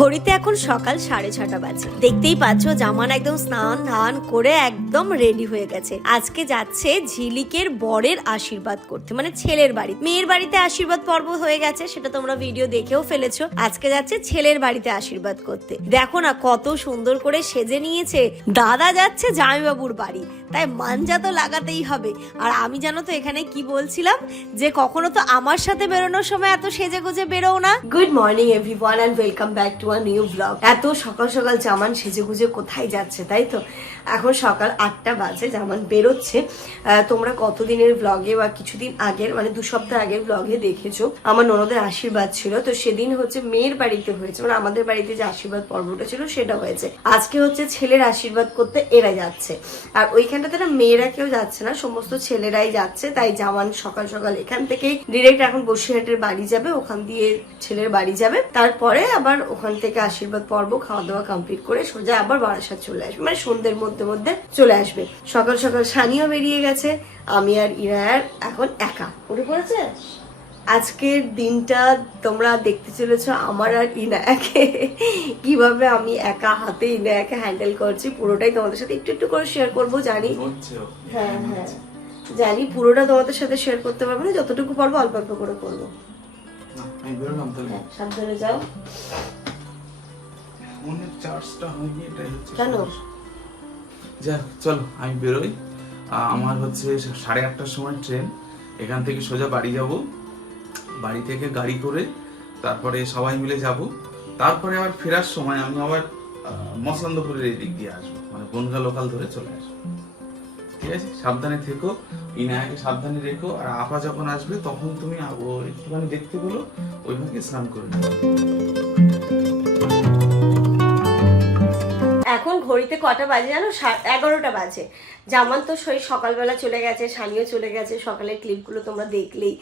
ঘড়িতে এখন সকাল সাড়ে ছটা বাজে। দেখতেই পাচ্ছ জামান একদম স্নান ধান করে একদম রেডি হয়ে গেছে। আজকে যাচ্ছে ঝিলিকের বরের আশীর্বাদ করতে মানে ছেলের বাড়ি মেয়ের বাড়িতে আশীর্বাদ পর্ব হয়ে গেছে, সেটা তোমরা ভিডিও দেখেও ফেলেছো। আজকে যাচ্ছে ছেলের বাড়িতে আশীর্বাদ করতে। দেখো না কত সুন্দর করে সেজে নিয়েছে। দাদা যাচ্ছে জামাইবাবুর বাড়ি। তাই মাঞ্জা তো লাগাতেই হবে। আর আমি জানো তো এখানে কি বলছিলাম? যে কখনো তো আমার সাথে বেরোনোর সময় এত সেজে গুজে বেরোও না। Good morning everyone and welcome back to a new vlog এত সকাল সকাল জামান সেজে গুজে কোথায় যাচ্ছে, তাই তো? এখন সকাল আটটা বাজে যেমন বেরোচ্ছে। তোমরা কতদিনের ব্লগে বা কিছুদিন আগের মানে দু সপ্তাহ আগের ব্লগে দেখেছ? আমার ননদের আশীর্বাদ ছিল। তো সেদিন হচ্ছে মেয়ের বাড়িতে হয়েছে মানে আমাদের বাড়িতে যে আশীর্বাদ পর্বটা ছিল, সেটা হয়েছে। আজকে হচ্ছে ছেলের আশীর্বাদ করতে এরা যাচ্ছে। আর ওইখানটাতে না মেয়েরা কেউ যাচ্ছে না, সমস্ত ছেলেরাই যাচ্ছে। তাই জামান সকাল সকাল এখান থেকেই ডিরেক্ট এখন বসিরহাটের বাড়ি যাবে, ওখান দিয়ে ছেলের বাড়ি যাবে। তারপরে আবার ওখান থেকে আশীর্বাদ পর্ব খাওয়া দাওয়া কমপ্লিট করে সোজা আবার বারাসাত চলে আসবে। মানে সন্ধ্যের মধ্যে মধ্যে মধ্যে চলে আসবে। সকাল সকাল সানিও বেরিয়ে গেছে আমি আর ইরায়ার এখন একা। উঠে পড়েছে? আজকের দিনটা তোমরা দেখতে চলেছ আমার আর ইনায়াকে কীভাবে আমি একা হাতে ইনায়াকে হ্যান্ডেল করছি পুরোটাই তোমাদের সাথে একটু একটু করে শেয়ার করব জানি। হ্যাঁ হ্যাঁ। জানি পুরোটা তোমাদের সাথে শেয়ার করতে পারব না যতটুকু পারব অল্প অল্প করে করব। হ্যাঁ সাবধানে যাও। হচ্ছে কেন? যাক চলো আমি বেরোই। আমার হচ্ছে সাড়ে আটটার সময় ট্রেন। এখান থেকে সোজা বাড়ি যাব। বাড়ি থেকে গাড়ি করে তারপরে সবাই মিলে যাব। তারপরে আবার ফেরার সময় আমি আবার আহ, মসলন্দপুরের এই দিক দিয়ে আসব। মানে বনগা লোকাল ধরে চলে আসব। ঠিক আছে? সাবধানে থেকো ইনায়াকে সাবধানে রেখো। আর আপা যখন আসবে তখন তুমি একটুখানি দেখতে বলো ওইভাবে স্নান করে নেবে। এখন ঘড়িতে কটা বাজে জানো? এগারোটা বাজে। জামান তো সেই সকালবেলা চলে গেছে সানিও চলে গেছে, সকালের ক্লিপগুলো তোমরা দেখলেই।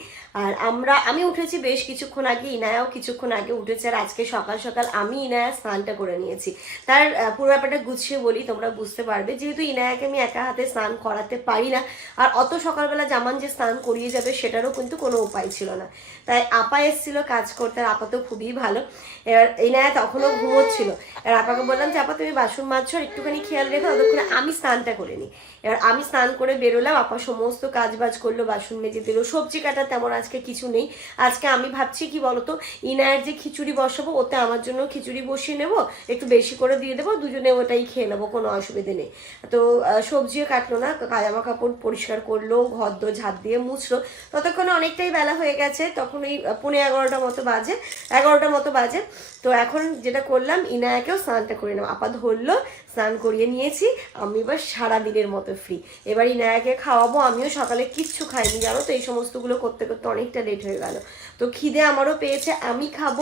আর আমরা, আমি উঠেছি বেশ কিছুক্ষণ আগে, ইনায়াও কিছুক্ষণ আগে উঠেছে আর আজকে সকাল সকাল আমি ইনায়া স্নানটা করে নিয়েছি। তার পুরো ব্যাপারটা গুছিয়ে বলি, তোমরা বুঝতে পারবে। যেহেতু ইনায়াকে আমি একা হাতে স্নান করাতে পারি না, আর অত সকালবেলা জামান যে স্নান করিয়ে যাবে সেটারও কিন্তু কোনো উপায় ছিল না। তাই আপা এসেছিল কাজ করতে, আর আপা তো খুবই ভালো। এবার ইনায়া তখনও ঘুমোচ্ছিল। এবার আপাকে বললাম যে, আপা তুমি বাসন মাজছো একটুখানি খেয়াল রেখো, ততক্ষণে আমি স্নানটা করে নিই। এবার আমি স্নান করে বেরোলাম, আপা সমস্ত কাজ বাজ করল, বাসন মেজে দিল, সবজি কাটা তেমন আজকে কিছু নেই। আজকে আমি ভাবছি কি বলতো, ইনায়ের যে খিচুড়ি বসাবো, ওতে আমার জন্য খিচুড়ি বসিয়ে নেব, একটু বেশি করে দিয়ে দেবো, দুজনে ওটাই খেয়ে নেব, কোনো অসুবিধে নেই। তো সবজিও কাটলো না জামা কাপড় পরিষ্কার করল, ঘর দো ঝাঁট দিয়ে মুছলো। ততক্ষণে অনেকটাই বেলা হয়ে গেছে, তখন ওই পনেরো এগারোটা মতো বাজে, এগারোটা মতো বাজে। তো এখন যেটা করলাম, ইনায়াকেও স্নানটা করে নেব। আপা ধরলো, স্নান করিয়ে নিয়েছি, আমি এবার সারা দিনের মতো ফ্রি এবার ইনায়াকে খাওয়াবো, আমিও সকালে কিচ্ছু খাইনি, জানো তো? এই সমস্তগুলো করতে করতে অনেকটা লেট হয়ে গেল। তো খিদে আমারও পেয়েছে, আমি খাব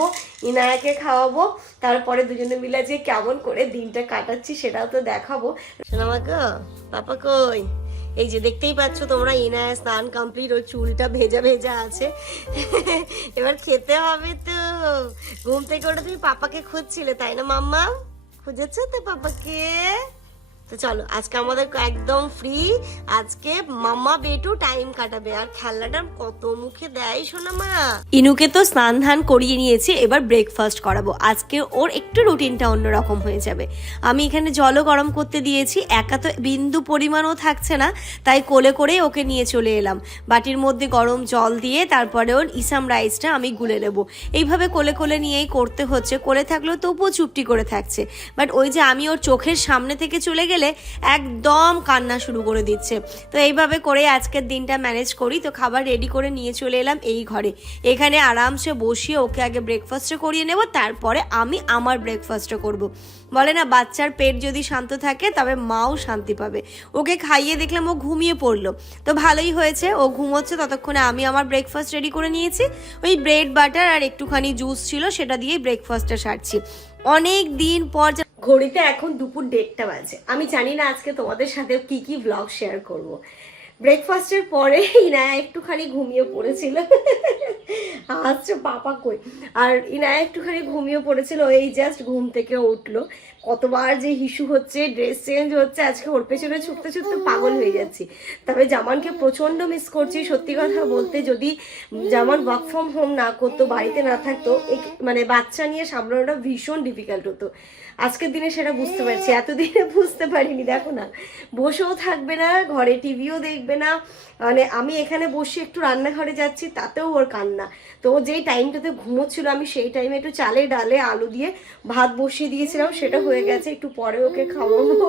ইনায়াকে খাওয়াবো, তারপরে দুজনে মিলে যে কেমন করে দিনটা কাটাচ্ছি সেটাও তো দেখাবো। সোনামাকে পাপা কই? এই যে দেখতেই পাচ্ছ তোমরা ইনায় স্নান কমপ্লিট ওর চুলটা ভেজা ভেজা আছে। এবার খেতে হবে তো। ঘুম থেকে ওটা তুমি পাপাকে খুঁজছিলে, তাই না মাম্মা? খুঁজেছো তো পাপাকে? তো চলো, আজকে আমাদের একদম ফ্রি আজকে মাম্মা বেটু টাইম কাটাবে, আর খেলনাটা কত মুখে দেয় শোনা মা? ইনুকে তো স্নান ধান করিয়ে নিয়েছি, এবার ব্রেকফাস্ট করাবো। আজকে ওর একটু রুটিনটা অন্যরকম হয়ে যাবে। আমি এখানে জলও গরম করতে দিয়েছি, একা তো বিন্দু পরিমাণও থাকছে না, তাই কোলে করে ওকে নিয়ে চলে এলাম। বাটির মধ্যে গরম জল দিয়ে তারপরে ওর ইসাম রাইসটা আমি গুলে নেব। এইভাবে কোলে কোলে নিয়েই করতে হচ্ছে, কোলে থাকলেও তবুও চুপটি করে থাকছে। বাট ওই যে আমি ওর চোখের সামনে থেকে চলে গেলে একদম কান্না শুরু করে দিচ্ছে। তো এইভাবে করে আজকের দিনটা ম্যানেজ করি। তো খাবার রেডি করে নিয়ে চলে এলাম এই ঘরে। এখানে আরামসে বসিয়ে ওকে আগে ব্রেকফাস্টটা করিয়ে নেব, তারপরে আমি আমার ব্রেকফাস্টটা করব। বলে না, বাচ্চার পেট যদি শান্ত থাকে, তবে মাও শান্তি পাবে। ওকে খাইয়ে দেখলাম ও ঘুমিয়ে পড়ল। তো ভালোই হয়েছে, ও ঘুমোচ্ছে, ততক্ষণে আমি আমার ব্রেকফাস্ট রেডি করে নিয়েছি। ওই ব্রেড বাটার আর একটুখানি জুস ছিল, সেটা দিয়ে ব্রেকফাস্টটা সারছি। অনেক দিন পর ঘড়িতে এখন দুপুর দেড়টা বাজে। আমি জানি না আজকে তোমাদের সাথে কি কি ব্লগ শেয়ার করব। ব্রেকফাস্টের পরে ইনায়া একটুখানি ঘুমিয়ে পড়েছিল। আচ্ছা পাপা কই? আর ইনায়া একটুখানি ঘুমিয়ে পড়েছিল এই জাস্ট ঘুম থেকে উঠল। কতবার যে হিসু হচ্ছে ড্রেস চেঞ্জ হচ্ছে, আজকে ওর পেছনে ছুটতে ছুটতে পাগল হয়ে যাচ্ছি। তবে জামানকে প্রচণ্ড মিস করছি, সত্যি কথা বলতে যদি জামান ওয়ার্ক ফ্রম হোম না করতো, বাড়িতে না থাকতো মানে বাচ্চা নিয়ে সামলানোটা ভীষণ ডিফিকাল্ট হতো। আজকের দিনে সেটা বুঝতে পারছি, এতদিনে বুঝতে পারিনি, দেখো না। বসেও থাকবে না, ঘরে টিভিও দেখবে না মানে আমি এখানে বসে একটু রান্নাঘরে যাচ্ছি, তাতেও ওর কান্না। তো ও যেই টাইমটাতে ঘুমোচ্ছিল, আমি সেই টাইমে একটু চালে ডালে আলু দিয়ে ভাত বসিয়ে দিয়েছিলাম, সেটা হয়ে গেছে, একটু পরে ওকে খাওয়াবো।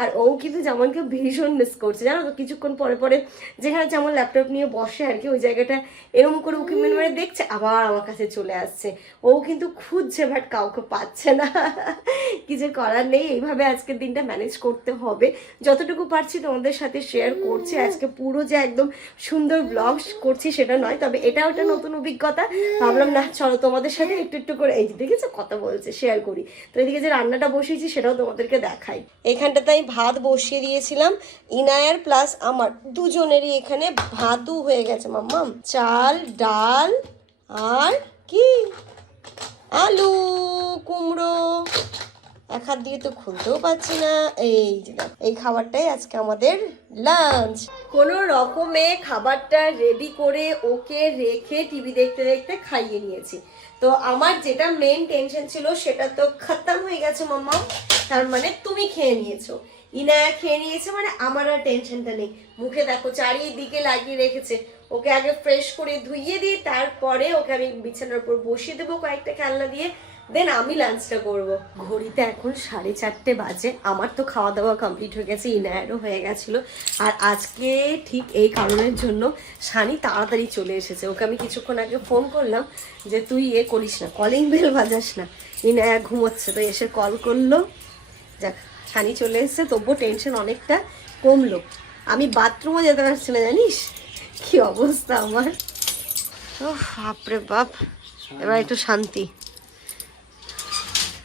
আর ও কিন্তু জামানকে ভীষণ মিস করছে, জানো তো, কিছুক্ষণ পরে পরে যেখানে যেমন ল্যাপটপ নিয়ে বসে আর কি, ওই জায়গাটা এরকম করে উকি মেরে মেরে দেখছে, আবার আমার কাছে চলে আসছে। ও কিন্তু খুঁজছে বাট কাউকে পাচ্ছে না। কিছু করার নেই এইভাবে আজকের দিনটা ম্যানেজ করতে হবে। যতটুকু পারছি তোমাদের সাথে শেয়ার করছি। আজকে পুরো যে একদম সুন্দর ব্লগ করছি সেটা নয় তবে এটাও একটা নতুন অভিজ্ঞতা। ভাবলাম না চলো তোমাদের সাথে একটু একটু করে এই যে দেখেছ কথা বলছে শেয়ার করি। তো এদিকে যে রান্নাটা বসিয়েছি সেটাও তোমাদেরকে দেখাই। এখানটাতে আমি ভাত বসিয়ে দিয়েছিলাম ইনায়ার প্লাস আমার। দুজনেরই এখানে ভাতও হয়ে গেছে মাম্মাম। চাল ডাল আর কি? আলু, কুমড়ো, এক হাত দিয়ে তো খুলতেও পাচ্ছি না। এই এই খাবারটাই আজকে আমাদের লাঞ্চ কোনো রকমে খাবারটা রেডি করে ওকে রেখে টিভি দেখতে দেখতে খাইয়ে নিয়েছি। তো আমার যেটা মেন টেনশন ছিল, সেটা তো খতম হয়ে গেছে, মাম্মা। তার মানে তুমি খেয়ে নিয়েছো। ইনায়া খেয়ে নিয়েছে মানে আমার আর টেনশনটা নেই। মুখে দেখো চারিদিকে লাগিয়ে রেখেছে। ওকে আগে ফ্রেশ করে ধুইয়ে দিই তারপরে ওকে আমি বিছানার উপর বসিয়ে দেবো কয়েকটা খেলনা দিয়ে। দেন আমি লাঞ্চটা করব। ঘড়িতে এখন সাড়ে চারটে বাজে। আমার তো খাওয়া দাওয়া কমপ্লিট হয়ে গেছে, ইনায়ারও হয়ে গেছিল। আর আজকে ঠিক এই কারণের জন্য সানি তাড়াতাড়ি চলে এসেছে। ওকে আমি কিছুক্ষণ আগে ফোন করলাম যে, তুই এ করিস না কলিং বেল বাজাস না। ইনায়া ঘুমোচ্ছে, তো এসে কল করল। যাক সানি চলে এসছে, তবুও টেনশন অনেকটা কমলো। আমি বাথরুমও যেতে পারছি না, জানিস? কি অবস্থা আমার? ও বাপরে বাপ। এবার একটু শান্তি।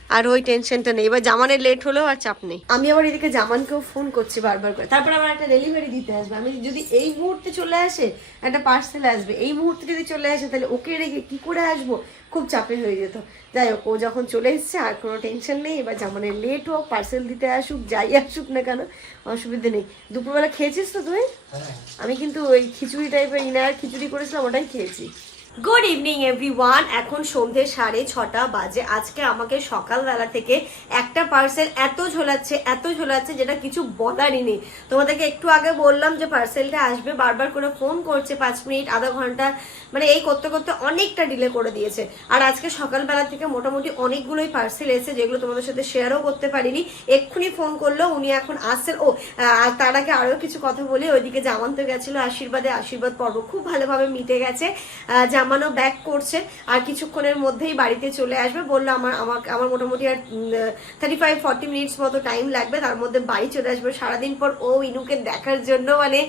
আর ওই টেনশনটা নেই। এবার জামানের লেট হলেও আর চাপ নেই। আমি আবার এদিকে জামানকেও ফোন করছি বারবার করে। তারপর আবার একটা ডেলিভারি দিতে আসবে। আমি যদি এই মুহূর্তে চলে আসে একটা পার্সেল আসবে এই মুহূর্তে যদি চলে আসে তাহলে ওকে রেখে কি করে আসব? খুব চাপের হয়ে যেত। যাই হোক ও যখন চলে এসছে আর কোনো টেনশন নেই। এবার জামানের লেট হোক পার্সেল দিতে আসুক যাই আসুক না কেন অসুবিধে নেই। দুপুরবেলা খেয়েছিস তো তুই? আমি কিন্তু ওই খিচুড়ি টাইপের ইনার খিচুড়ি করেছিলাম ওটাই খেয়েছি। গুড ইভিনিং এভরিওয়ান এখন সন্ধে সাড়ে ছটা বাজে। আজকে আমাকে সকালবেলা থেকে একটা পার্সেল এত ঝোলাচ্ছে এত ঝোলাচ্ছে যেটা কিছু বলারই নেই। তোমাদেরকে একটু আগে বললাম যে পার্সেলটা আসবে, বারবার করে ফোন করছে পাঁচ মিনিট, আধা ঘণ্টা মানে এই করতে করতে অনেকটা ডিলে করে দিয়েছে। আর আজকে সকালবেলা থেকে মোটামুটি অনেকগুলোই পার্সেল এসেছে যেগুলো তোমাদের সাথে শেয়ারও করতে পারিনি। এক্ষুনি ফোন করল, উনি এখন আসছেন ও তার আগে আরও কিছু কথা বলি। ওইদিকে জামান তো গেছিল, আশীর্বাদে আশীর্বাদ পর্ব খুব ভালোভাবে মিটে গেছে। আহ, জামানও ব্যাক করছে আর কিছুক্ষণের মধ্যেই বাড়িতে চলে আসবে। বলল আমার আমার আমার মোটামুটি আর থার্টি ফাইভ ফর্টি মিনিটস মতো টাইম লাগবে। তার মধ্যে বাড়ি চলে আসবে। সারাদিন পর ও ইনুকে দেখার জন্য মানে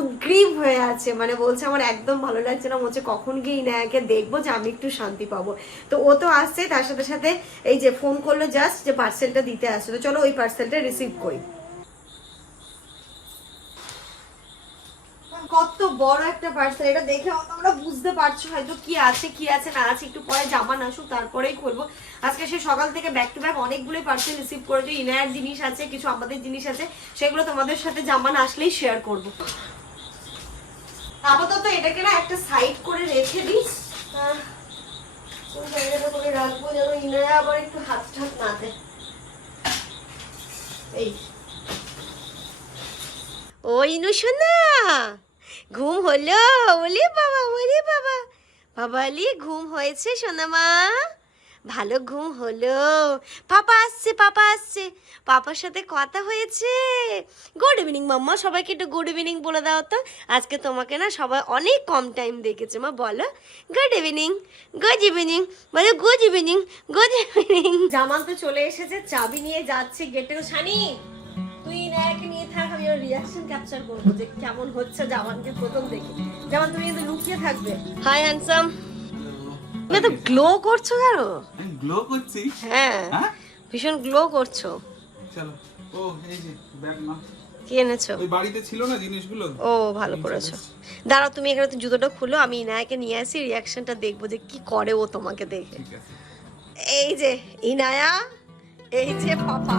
উদ্গ্রীব হয়ে আছে। মানে বলছে আমার একদম ভালো লাগছে না। বলছে কখন গিয়ে ইনায়াকে দেখব যে আমি একটু শান্তি পাবো? তো ও তো আসছে তার সাথে সাথে এই যে ফোন করল জাস্ট যে পার্সেলটা দিতে আসছে। তো চলো ওই পার্সেলটা রিসিভ করি। কত বড় একটা পার্সেল এটা দেখে তোমরা বুঝতে পারছ হয়তো কি আছে কি আছে, না আছে, একটু পরে জামা আসুক, তারপরেই করব আজকে সে সকাল থেকে ব্যাক টু ব্যাক অনেকগুলোই পার্সেল রিসিভ করেছে ইনায়ার জিনিস আছে, কিছু আমাদের জিনিস আছে, সেগুলো তোমাদের সাথে জামান আসলেই শেয়ার করব। আপাতত এটাকে না একটা সাইড করে রেখে দিই। জায়গাটা করে রাখব যেন আবার একটু হাত ঠাত না এই। ও ইনু সোনা ঘুম হলো? ওলে বাবা ওলে বাবা। বাবা আলি, ঘুম হয়েছে সোনামা ভালো ঘুম হলো। পাপা আসছে পাপা আসছে। পাপার সাথে কথা হয়েছে। গুড ইভিনিং মাম্মা। সবাইকে একটু গুড ইভিনিং বলে দাও তো। আজকে তোমাকে না সবাই অনেক কম টাইম দেখেছে, মা, বলো। গুড ইভিনিং গুড ইভিনিং বলো good evening good evening Zaman তো চলে এসেছে, চাবি নিয়ে যাচ্ছে গেটে সানি তুই নায়কে নিয়ে থাক। আমি ওর রিয়াকশন ক্যাপচার করব যে কেমন হচ্ছে জামানকে প্রথম দেখে। জামান তুমি কিন্তু লুকিয়ে থাকবে। হাই হ্যান্ডসাম তুমি তো গ্লো করছ কেন? আমি গ্লো করছি? হ্যাঁ। হ্যাঁ? ভীষণ গ্লো করছ। চলো। ও এই যে ব্যাগ না কি এনেছো? ওই বাড়িতে ছিল না জিনিসগুলো? ও ভালো করেছ। দাঁড়াও তুমি এখানে তো জুতোটা খুলো আমি ইনায়াকে নিয়ে আসি রিয়াকশনটা দেখব যে কি করে ও তোমাকে দেখে। এই যে ইনায়া এই যে পাপা।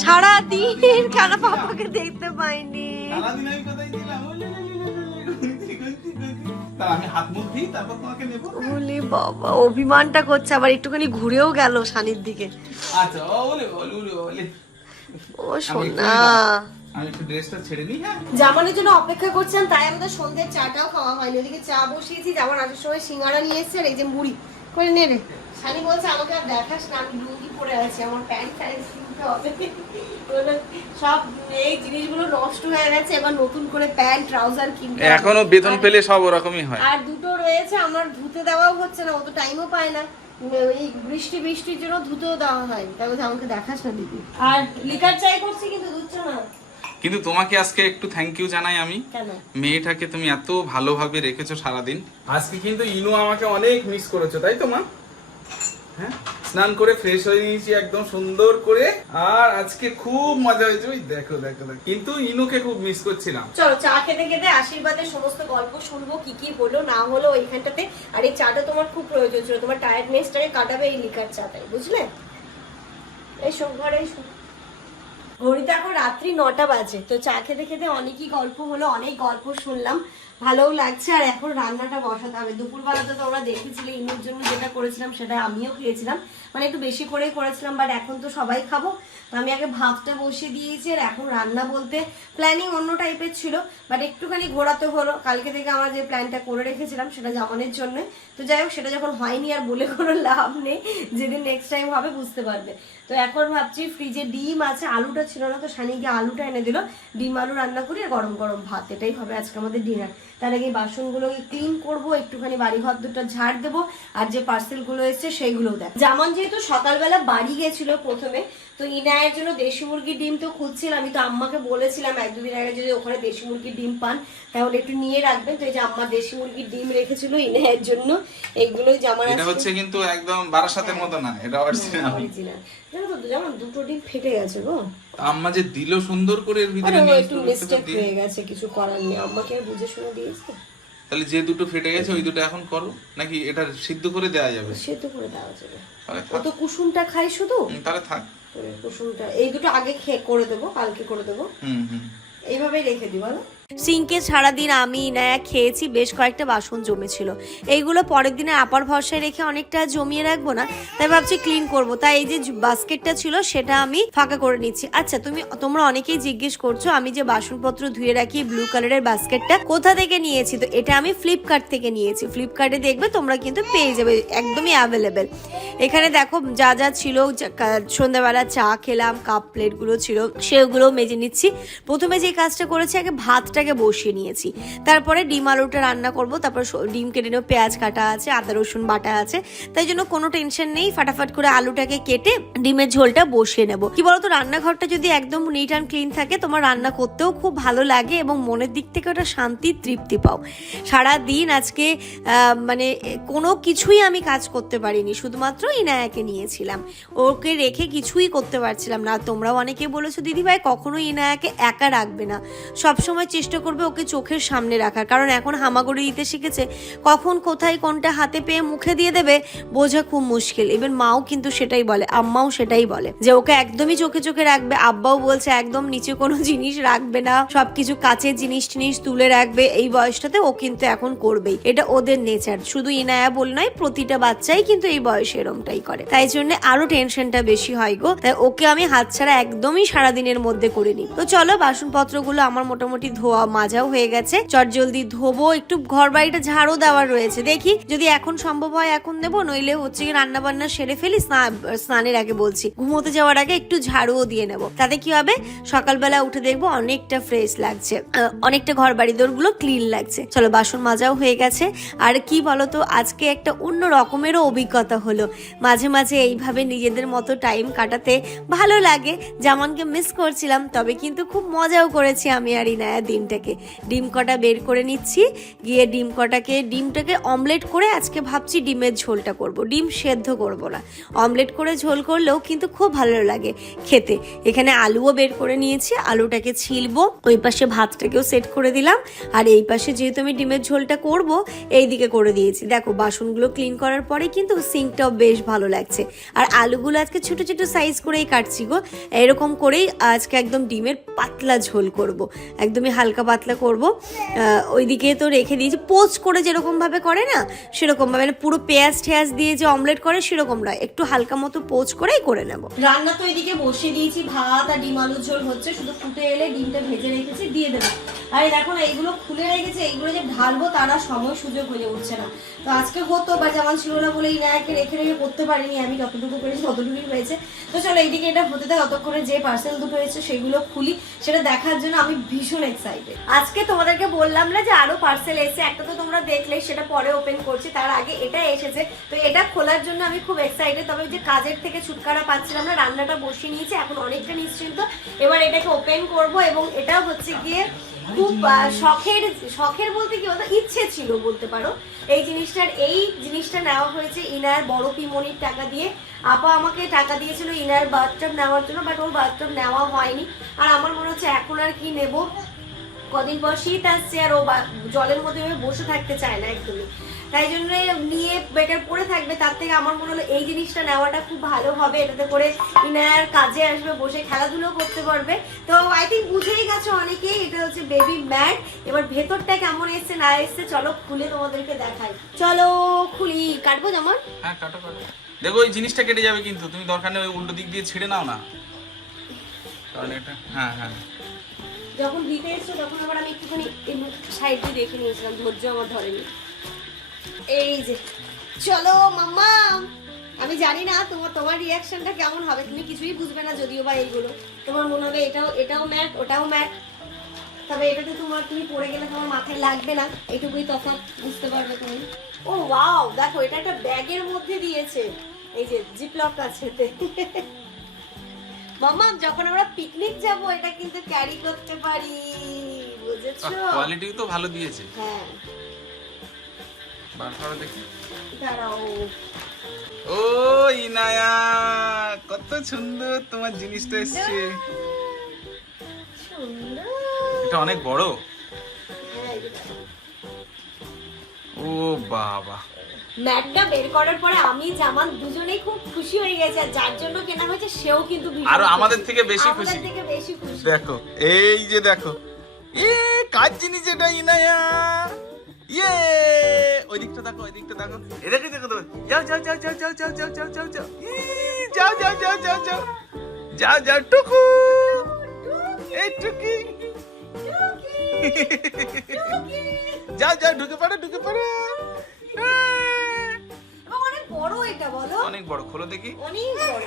অবাক হয়ে ব্যাপারটা। সারা দিন কেন পাপাকে দেখতে পাইনি? সারাদিন বাবা অভিমানটা করছে আবার একটুখানি ঘুরেও গেল সানির দিকে। আচ্ছা ও সোনা। হ্যাঁ? জামানের জন্য অপেক্ষা করছেন তাই আমাদের সন্ধ্যের চাটাও খাওয়া হয়নি। ওদিকে চা বসিয়েছি জামান আসার সময় সিঙ্গারা নিয়ে এসছে আর এই যে মুড়ি। করে নে রে। শানি বলছে আমাকে আর দেখাস না আমি লুঙ্গি পরে আছি আমার প্যান্ট ফ্যান্ট কিনতে হবে। সব এই জিনিসগুলো নষ্ট হয়ে গেছে এবার নতুন করে প্যান্ট ট্রাউজার কিনতে এখনও বেতন পেলে সব ওরকমই হয়। আর দুটো রয়েছে আমার ধুতে দেওয়াও হচ্ছে না অত টাইমও পায় না। এই বৃষ্টি বৃষ্টির জন্য ধুতেও দেওয়া হয় তাই বলছে আমাকে দেখাস না দিদি। আর লিকার চাই করছি কিন্তু দুধ না। কিন্তু তোমাকে আজকে একটু থ্যাংক ইউ জানাই আমি। মেয়েটাকে তুমি এত ভালোভাবে রেখেছো সারাদিন। আজকে কিন্তু ইনু আমাকে অনেক মিস করেছ তাই তো মা? হ্যাঁ? স্নান করে ফ্রেশ হয়ে নিয়েছি একদম সুন্দর করে। আর আজকে খুব মজা হয়েছে, ওই দেখো দেখো দেখো। কিন্তু ইনুকে খুব মিস করছিলাম। চলো, চা খেতে খেতে আশীর্বাদের সমস্ত গল্প শুনব, কি কি হলো, না হলো ওইখানটাতে। আর এই চাটা তোমার খুব প্রয়োজন ছিল, তোমার টায়ার্ডনেসটাকে কাটাবে এই লিকার চাটাই, বুঝলে? এই সব ঘরে। ঘড়িতে এখন রাত্রি নটা বাজে, তো চা খেতে খেতে অনেকই গল্প হলো, অনেক গল্প শুনলাম। ভালোও লাগছে, আর এখন রান্নাটা বসাতে হবে। দুপুরবেলা তো তোমরা দেখেছিলে ইনুর জন্য যেটা করেছিলাম, সেটা আমিও খেয়েছিলাম। মানে একটু বেশি করেই করেছিলাম বাট এখন তো সবাই খাব। তো আমি আগে ভাতটা বসিয়ে দিয়েছি, আর এখন রান্না বলতে প্ল্যানিং অন্য টাইপের ছিল বাট একটুখানি ঘোরাতে হলো। কালকে থেকে আমার যে প্ল্যানটা করে রেখেছিলাম, সেটা জামানের জন্য। তো যাই হোক, সেটা যখন হয়নি আর বলে কোনো লাভ নেই, যেদিন নেক্সট টাইম হবে বুঝতে পারবে। তো এখন ভাবছি ফ্রিজে ডিম আছে, আলুটা ছিল না, তো সানি গিয়ে আলুটা এনে দিল। ডিম আলু রান্না করি, আর গরম গরম ভাত, এটাই হবে আজকে আমাদের ডিনার তার আগে বাসনগুলোকে ক্লিন করব? একটুখানি বাড়ি ঘর দুটো ঝাড় দেবো। আর যে পার্সেলগুলো এসছে সেইগুলোও দেখ। জামান যেহেতু সকালবেলা বাড়ি গেছিল প্রথমে তো ইনায়ের জন্য দেশি মুরগির ডিম তো খুঁজছিলাম। আমি তো আম্মাকে বলেছিলাম এক দুদিন আগে যদি ওখানে দেশি মুরগির ডিম পান তাহলে একটু নিয়ে রাখবেন। তো এই যে আম্মা দেশি মুরগির ডিম রেখেছিল ইনায়ের জন্য এইগুলোই জামান এটা হচ্ছে কিন্তু একদম বারাসাতের মতো না এটা অরিজিনাল জানো তো যেমন দুটো ডিম ফেটে গেছে গো। আম্মা যে দিল সুন্দর করে এর ভিতরে নিয়ে একটু মিস্টেক হয়ে গেছে কিছু করার নেই। আম্মাকে আর বুঝে শুনে দিয়েছে? তাহলে যে দুটো ফেটে গেছে ওই দুটো এখন করো। নাকি এটা সিদ্ধ করে দেওয়া যাবে? সেদ্ধ করে দেওয়া যাবে। কুসুমটা খাই শুধু? তাহলে থাক। কুসুমটা এই দুটো আগে খেয়ে করে দেবো কালকে করে দেবো। হুম হুম। এইভাবেই রেখে দিই বলো সিঙ্কে সারাদিন আমি ইনায়া খেয়েছি, বেশ কয়েকটা বাসন জমেছিল। এইগুলো পরের দিনে আপার ভরসায় রেখে অনেকটা জমিয়ে রাখব না, তাই ভাবছি ক্লিন করব। তাই এই যে বাস্কেটটা ছিল সেটা আমি ফাঁকা করে নিচ্ছি। আচ্ছা তুমি, তোমরা অনেকেই জিজ্ঞেস করছ আমি যে বাসনপত্র ধুয়ে রাখি ব্লু কালারের বাস্কেটটা কোথা থেকে নিয়েছি? তো এটা আমি ফ্লিপকার্ট থেকে নিয়েছি। ফ্লিপকার্টে দেখবে তোমরা কিন্তু পেয়ে যাবে, একদমই অ্যাভেলেবেল এখানে দেখো যা যা ছিল সন্ধ্যাবেলা চা খেলাম কাপ প্লেটগুলো ছিল, সেগুলো মেজে নিচ্ছি। প্রথমে যে কাজটা করেছি, আগে ভাতটাকে বসিয়ে নিয়েছি। তারপরে ডিম আলুটা রান্না করব, তারপর ডিম কেটে নেব, পেঁয়াজ কাটা আছে, আদা, রসুন বাটা আছে। তাই জন্য কোনো টেনশন নেই, ফাটাফাট করে আলুটাকে কেটে ডিমের ঝোলটা বসিয়ে নেব। কি বলতো, রান্নাঘরটা যদি একদম নিট অ্যান্ড ক্লিন থাকে, তোমার রান্না করতেও খুব ভালো লাগে এবং মনের দিক থেকে ওটা শান্তি তৃপ্তি পাও। সারা দিন আজকে মানে কোনো কিছুই আমি কাজ করতে পারিনি, শুধুমাত্র ইনায়াকে নিয়েছিলাম। ওকে রেখে কিছুই করতে পারছিলাম না। তোমরাও অনেকে বলেছ, দিদিভাই, কখনোই ইনায়াকে একা রাখবে না। সবসময় চেষ্টা করবে ওকে চোখের সামনে রাখার। কারণ এখন হামাগুড়ি দিতে শিখেছে, কখন কোথায় কোনটা হাতে পেয়ে মুখে দিয়ে দেবে বোঝা খুব মুশকিল। ইভেন মাও কিন্তু সেটাই বলে, আম্মাও সেটাই বলে, যে ওকে একদমই চোখে চোখে রাখবে। আব্বাও বলছে, একদম নিচে কোনো জিনিস রাখবে না, সবকিছু কাছের জিনিস টিনিস তুলে রাখবে। এই বয়সটাতে ও কিন্তু এখন করবেই। এটা ওদের নেচার শুধু ইনায়া বল নয়, প্রতিটা বাচ্চাই কিন্তু এই বয়সে এরমটাই করে। তাই জন্য আরও টেনশনটা বেশি হয় গো। তাই ওকে আমি হাত ছাড়া একদমই সারাদিনের মধ্যে করে নিই। তো চলো, বাসনপত্রগুলো আমার মোটামুটি ধোয়া ম- মাজাও হয়ে গেছে। চট জলদি ধোবো, একটু ঘর বাড়িটা ঝাড়ও দেওয়ার রয়েছে। দেখি, যদি এখন সম্ভব হয় এখন দেবো নইলে হচ্ছে কি রান্না বান্না সেরে ফেলি, স্না- স্নানের আগে বলছি। ঘুমোতে যাওয়ার আগে একটু ঝাড়ুও দিয়ে নেব। তাতে কি হবে? সকালবেলা উঠে দেখব অনেকটা ফ্রেশ লাগছে। অনেকটা ঘর বাড়ি দোরগুলো ক্লিন লাগছে। চলো, বাসন মাজাও হয়ে গেছে। আর কি বলতো, আজকে একটা অন্য রকমেরও অভিজ্ঞতা হলো। মাঝে মাঝে এইভাবে নিজেদের মতো টাইম কাটাতে ভালো লাগে। জামানকে মিস করছিলাম, তবে কিন্তু খুব মজাও করেছি আমি আর ইনায়া ডিমটাকে ডিম কটা বের করে নিচ্ছি, গিয়ে ডিম কটাকে, ডিমটাকে অমলেট করে আজকে ভাবছি ডিমের ঝোলটা করব। ডিম সেদ্ধ করব না। অমলেট করে ঝোল করলেও কিন্তু খুব ভালো লাগে খেতে। এখানে আলুও বের করে নিয়েছি, আলুটাকে ছিলবো, ওই পাশে ভাতটাকেও সেট করে দিলাম। আর এই পাশে যেহেতু আমি ডিমের ঝোলটা করব, এই দিকে করে দিয়েছি। দেখো, বাসনগুলো ক্লিন করার পরে কিন্তু সিঙ্কটাও বেশ ভালো লাগছে। আর আলুগুলো আজকে ছোট ছোট সাইজ করেই কাটছি গো। এরকম করেই আজকে একদম ডিমের পাতলা ঝোল করব। একদমই হালকা পাতলা করব। ওইদিকে তো রেখে দিয়েছি। পোচ করে যেরকম ভাবে করে না সেরকম ভাবে মানে পুরো পেঁয়াজ ঠেয়াজ দিয়ে যে অমলেট করে সেরকম নয়, একটু হালকা মতো পোচ করেই করে নেব। রান্না তো এদিকে বসিয়ে দিয়েছি, ভাত আর ডিম আলুর ঝোল হচ্ছে, শুধু ফুটে এলে ডিমটা ভেজে রেখেছি, দিয়ে দেবো। আর দেখো না, এইগুলো খুলে রেখেছে এইগুলো যে ঢালবো তারা সময় সুযোগ হয়ে উঠছে না। তো আজকে হতো বা যেমন ছিল না বলে ইনায়াকে রেখে রেখে করতে পারিনি, আমি যতটুকু পেরেছি ততটুকুই হয়েছে। তো চলো এইদিকে এটা হতে দেয় ততক্ষণে যে পার্সেল দুটো হয়েছে সেগুলো খুলি, সেটা দেখার জন্য আমি ভীষণ এক্সাইটেড আজকে তোমাদেরকে বললাম না যে আরও পার্সেল এসে একটা তো তোমরা দেখলে সেটা পরে ওপেন করছি, তার আগে এটা এসেছে। তো এটা খোলার জন্য আমি খুব এক্সাইটেড তবে যে কাজের থেকে ছুটকারা পাচ্ছিলাম না, রান্নাটা বসিয়ে নিয়েছি, এখন অনেকটা নিশ্চিন্ত। এবার এটাকে ওপেন করব এবং এটা হচ্ছে গিয়ে খুব শখের শখের বলতে কি বলতো, ইচ্ছে ছিল বলতে পারো। এই জিনিসটার, এই জিনিসটা নেওয়া হয়েছে ইনার বড় পিমনির টাকা দিয়ে। আপা আমাকে টাকা দিয়েছিল ইনার বাথটব নেওয়ার জন্য বাট ওর বাথটব নেওয়া হয়নি। আর আমার মনে হচ্ছে এখন আর কি নেব। কদিন পর শীত আসছে আর ও জলের মধ্যে বসে থাকতে চায় না একদমই। তাই জন্য নিয়ে বেকার পরে থাকবে, তার থেকে আমার মনে হলো এই জিনিসটা নেওয়াটা খুব ভালো হবে। এটাতে করে ইনার কাজে আসবে, বসে খেলাধুলো করতে পারবে। তো আই থিঙ্ক বুঝেই গেছো অনেকেই, এটা হচ্ছে বেবি ম্যাট এবার ভেতরটা কেমন এসছে, না এসছে, চলো খুলে তোমাদেরকে দেখাই। চলো খুলি, কাটবো যেমন? হ্যাঁ কাটো দেখো ওই জিনিসটা কেটে যাবে কিন্তু। তুমি দরকার নেই ওই উল্টো দিক দিয়ে ছিঁড়ে নাও না। কারণ এটা হ্যাঁ হ্যাঁ। যখন দিতে এসছো, তখন আবার আমি একটুখানি সাইড দিয়ে দেখে নিয়েছিলাম, ধৈর্য আমার ধরেনি। এই যে, চলো মাম্মা, আমি জানি না তোমার তোমার রিয়াকশনটা কেমন হবে, তুমি কিছুই বুঝবে না যদিও বা এইগুলো। তোমার মনে হবে এটাও এটাও ম্যাট ওটাও ম্যাট তবে এটাতে তোমার, তুমি পড়ে গেলে তোমার মাথায় লাগবে না, এটুকুই তফাৎ, বুঝতে পারবে তুমি। ও ওয়াও দেখো, এটা একটা ব্যাগের মধ্যে দিয়েছে। এই যে জিপলক আছে। মাম্মা যখন আমরা পিকনিক যাব এটা কিন্তু ক্যারি করতে পারি। বুঝেছ? কোয়ালিটিও তো ভালো দিয়েছে। হ্যাঁ। বার করো দেখি। দাঁড়াও। ও ইনায়া কত সুন্দর তোমার জিনিসটা এসছে। এটা অনেক বড়। হ্যাঁ। ও বাবা। ম্যাটটা বের করার পরে আমি জামান দুজনেই খুব খুশি হয়ে গেছে আর যার জন্য কেনা হয়েছে সেও কিন্তু আরও আমাদের থেকে বেশি আমাদের খুশি থেকে বেশি খুশি দেখো এই যে দেখো এ কাজ জিনিস এটা ইনায়া ইয়ে ওই দিকটা দেখো ওই দিকটা দেখো এ দেখো যাও যাও যাও যাও যাও যাও যাও যাও যাও যাও যাও যাও যাও যাও যাও যাও যাও টুকু এই টুকি যাও যাও ঢুকে পড়ো ঢুকে পড়ো বড় এটা বলো? অনেক বড় খোলো দেখি। অনেক বড়।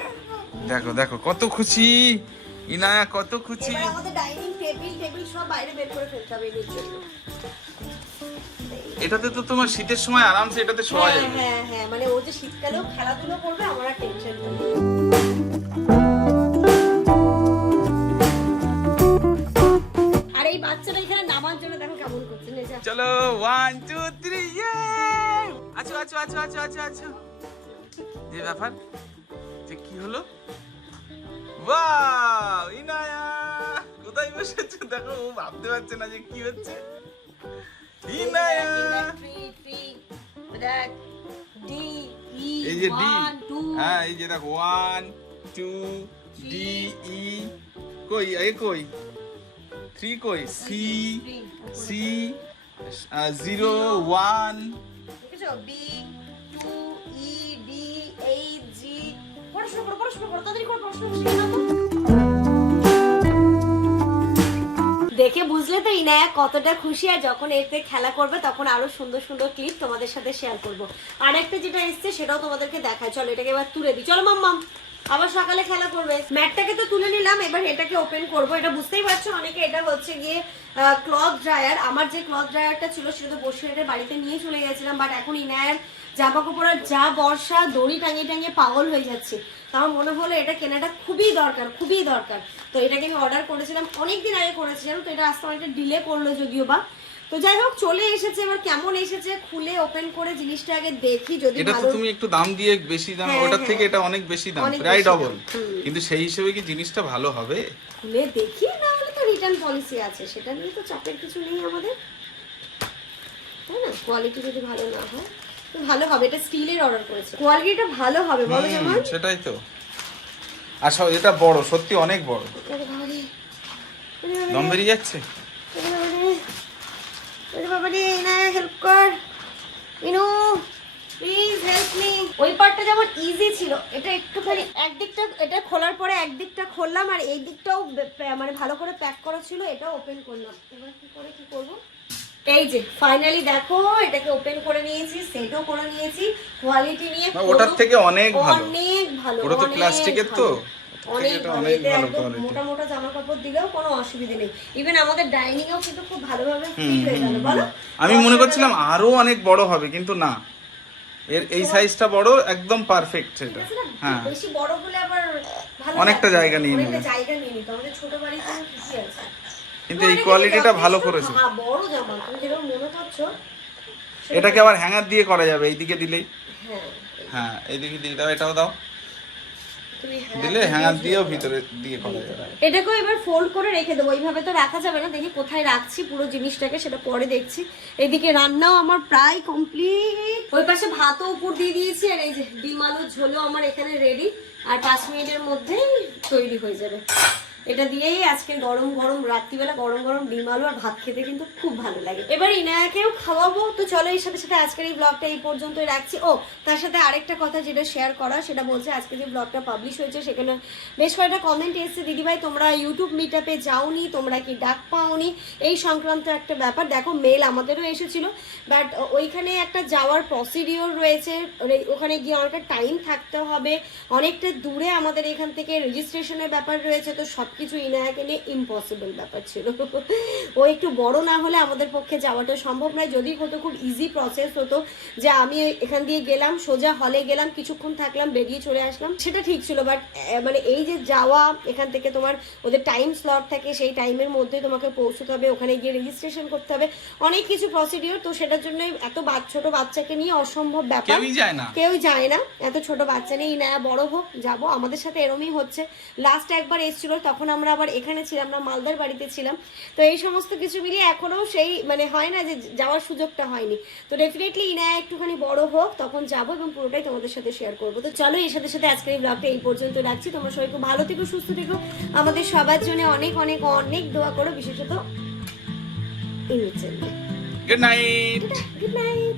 দেখো দেখো কত খুশি। ইনায়া কত খুশি। আমাদের ডাইনিং টেবিল টেবিল সব বাইরে বের করে ফেলতে হবে এর জন্য। এটাতে তো তোমার শীতের সময় আরামসে এটাতে শোয়া হ্যাঁ যাবে। হ্যাঁ হ্যাঁ মানে ও যে শীতকালেও খেলাধুলো করবে আমার আর টেনশন আর এই বাচ্চাটা এখানে নামার জন্য দেখো কেমন করছে চলো ওয়ান টু থ্রি আছো আছো আছো আছো আছো আছো। যে ব্যাপার, যে কি হলো? বাহ ইনায়া, কোথায় বসেছো? দেখো, ও ভাবতে পারছে না যে কি হচ্ছে। ইনায়া। এই যে ডি হ্যাঁ এই যে দেখো, ওয়ান, টু, ডি, ই, কই, এ কই? থ্রি কই? C C zero, one. দেখেছ? পড়াশোনা করো, পড়াশোনা করো, পড়াশোনা। দেখে বুঝলে তো ইনায়া কতটা খুশি। আর যখন এতে খেলা করবে তখন আরও সুন্দর সুন্দর ক্লিপ তোমাদের সাথে শেয়ার করব। আর একটা যেটা এসছে সেটাও তোমাদেরকে দেখায়। চলো এটাকে এবার তুলে দিই। চলো মাম্মাম আবার সকালে খেলা করবে। ম্যাটটাকে তো তুলে নিলাম এবার এটাকে ওপেন করব। এটা বুঝতেই পারছ অনেকে এটা হচ্ছে গিয়ে ক্লথ ড্রায়ার আমার যে ক্লথ ড্রায়ারটা ছিল সেটা তো বসে এটা বাড়িতে নিয়ে চলে গেছিলাম বাট এখন ইনায়ার জামা কাপড়ের যা বর্ষা দড়ি টাঙিয়ে টাঙিয়ে পাগল হয়ে যাচ্ছে। আমার মনে হলো এটা কেনাটা খুবই দরকার খুবই দরকার। তো এটাকে আমি অর্ডার করেছিলাম অনেক দিন আগে করেছিলাম তো? এটা আসতে অনেকটা ডিলে করল যদিও বা। তো যাই হোক চলে এসেছে এবার কেমন এসেছে খুলে ওপেন করে জিনিসটা আগে দেখি যদি এটা তো তুমি একটু দাম দিয়ে বেশি দাম হ্যাঁ, ওটার হ্যাঁ। থেকে এটা অনেক বেশি দাম প্রায় ডবল কিন্তু সেই হিসেবে কি জিনিসটা ভালো হবে? খুলে দেখি না হলে তো রিটার্ন পলিসি আছে। সেটা নিয়ে তো চাপের কিছু নেই আমাদের। তাই না? কোয়ালিটি যদি ভালো না হয়। ভালো হবে এটা স্টিলের অর্ডার করেছে। কোয়ালিটিটা ভালো হবে বলো যেমন সেটাই তো। আর এটা বড় সত্যি অনেক বড়। দম বেরিয়ে যাচ্ছে? আরে বাবারে, না হেল্প কর। ইনু প্লিজ হেল্প মি ওই পার্টটা যেমন ইজি ছিল এটা একটুখানি একদিকটা এটা খোলার পরে একদিকটা খুললাম আর এই দিকটাও মানে ভালো করে প্যাক করা ছিল এটাও ওপেন করলাম। এবার কি করে কি করব? এই যে ফাইনালি দেখো এটাকে ওপেন করে নিয়েছি সেটও করে নিয়েছি কোয়ালিটি নিয়ে ওটার থেকে অনেক ভালো। অনেক ভালো ওটা তো প্লাস্টিকের তো। অনেক। মোটা মোটা জামা কাপড় দিলেও কোনো অসুবিধা নেই। ইভেন আমাদের ডাইনিং এও কিন্তু খুব ভালোভাবে ফিট হয়ে গেল বলো? আমি মনে করছিলাম আরও অনেক বড় হবে কিন্তু না। এর এই সাইজটা বড় একদম পারফেক্ট সেটা হ্যাঁ। বেশি বড় হলে আবার অনেকটা জায়গা নিয়ে নেবে। জায়গা নিয়ে নিত আমাদের ছোট বাড়িতে কিন্তু এই কোয়ালিটিটা ভালো করেছে। বড় জামা। তুমি যেরকম মনে করছ এটাকে আবার হ্যাঙ্গার দিয়ে করা যাবে এইদিকে দিলেই। হ্যাঁ হ্যাঁ এইদিকে দিয়ে দাও এটাও দাও। দিলে হ্যাঙ্গার দিয়েও ভিতরে দিয়ে করা যাবে। এটাকেও এবার ফোল্ড করে রেখে দেবো। এইভাবে তো রাখা যাবে না। দেখি কোথায় রাখছি পুরো জিনিসটাকে সেটা পরে দেখছি। এদিকে রান্নাও আমার প্রায় কমপ্লিট ওই পাশে ভাতও উপর দিয়ে দিয়েছি আর এই যে ডিম আলুর ঝোলও আমার এখানে রেডি আর পাঁচ মিনিটের মধ্যেই তৈরি হয়ে যাবে। এটা দিয়েই আজকে গরম গরম রাত্রিবেলা গরম গরম ডিম আলু আর ভাত খেতে কিন্তু খুব ভালো লাগে। এবার ইনায়াকেও খাওয়াবো। তো চলো এর সাথে সাথে আজকের এই ব্লগটা এই পর্যন্তই রাখছি। ও, তার সাথে আরেকটা কথা যেটা শেয়ার করা, সেটা বলছে আজকে যে ব্লগটা পাবলিশ হয়েছে, সেখানে বেশ কয়েকটা কমেন্ট এসেছে। দিদিভাই, তোমরা ইউটিউব মিটআপে যাওনি, তোমরা কি ডাক পাওনি? এই সংক্রান্ত একটা ব্যাপার। দেখো মেল আমাদেরও এসেছিল বাট ওইখানে একটা যাওয়ার প্রসিডিওর রয়েছে। ওখানে গিয়ে অনেকটা টাইম থাকতে হবে। অনেকটা দূরে আমাদের এখান থেকে রেজিস্ট্রেশনের ব্যাপার রয়েছে। তো সব কিছু ইনায়াকে নিয়ে ইম্পসিবল ব্যাপার ছিল। ও একটু বড় না হলে আমাদের পক্ষে যাওয়াটা সম্ভব নয়। যদি হতো খুব ইজি প্রসেস হতো যে আমি এখান দিয়ে গেলাম সোজা হলে গেলাম কিছুক্ষণ থাকলাম বেরিয়ে চলে আসলাম। সেটা ঠিক ছিল বাট মানে এই যে যাওয়া এখান থেকে তোমার ওদের টাইম স্লট থাকে সেই টাইমের মধ্যে তোমাকে পৌঁছতে হবে ওখানে গিয়ে রেজিস্ট্রেশন করতে হবে। অনেক কিছু প্রসিডিওর তো সেটার জন্য এত ছোট বাচ্চাকে নিয়ে অসম্ভব ব্যাপার। কেউই যায় না। কেউ যায় না। এত ছোট বাচ্চা নেই না বড় হোক যাব। আমাদের সাথে এরমই হচ্ছে। লাস্ট একবার এসেছিল তখন আমরা আবার এখানে ছিলাম না মালদার বাড়িতে ছিলাম। তো এই সমস্ত কিছু মিলিয়ে এখনও সেই মানে হয় না যে যাওয়ার সুযোগটা হয়নি। তো ডেফিনেটলি ইনায়া একটুখানি বড় হোক তখন যাব এবং পুরোটাই তোমাদের সাথে শেয়ার করব। তো চলো এর সাথে সাথে আজকের এই ব্লগটা এই পর্যন্ত রাখছি। তোমরা সবাই খুব ভালো থেকো সুস্থ থেকো। আমাদের সবার জন্য অনেক অনেক অনেক দোয়া করো বিশেষত ইমেজ গুড নাইট গুড নাইট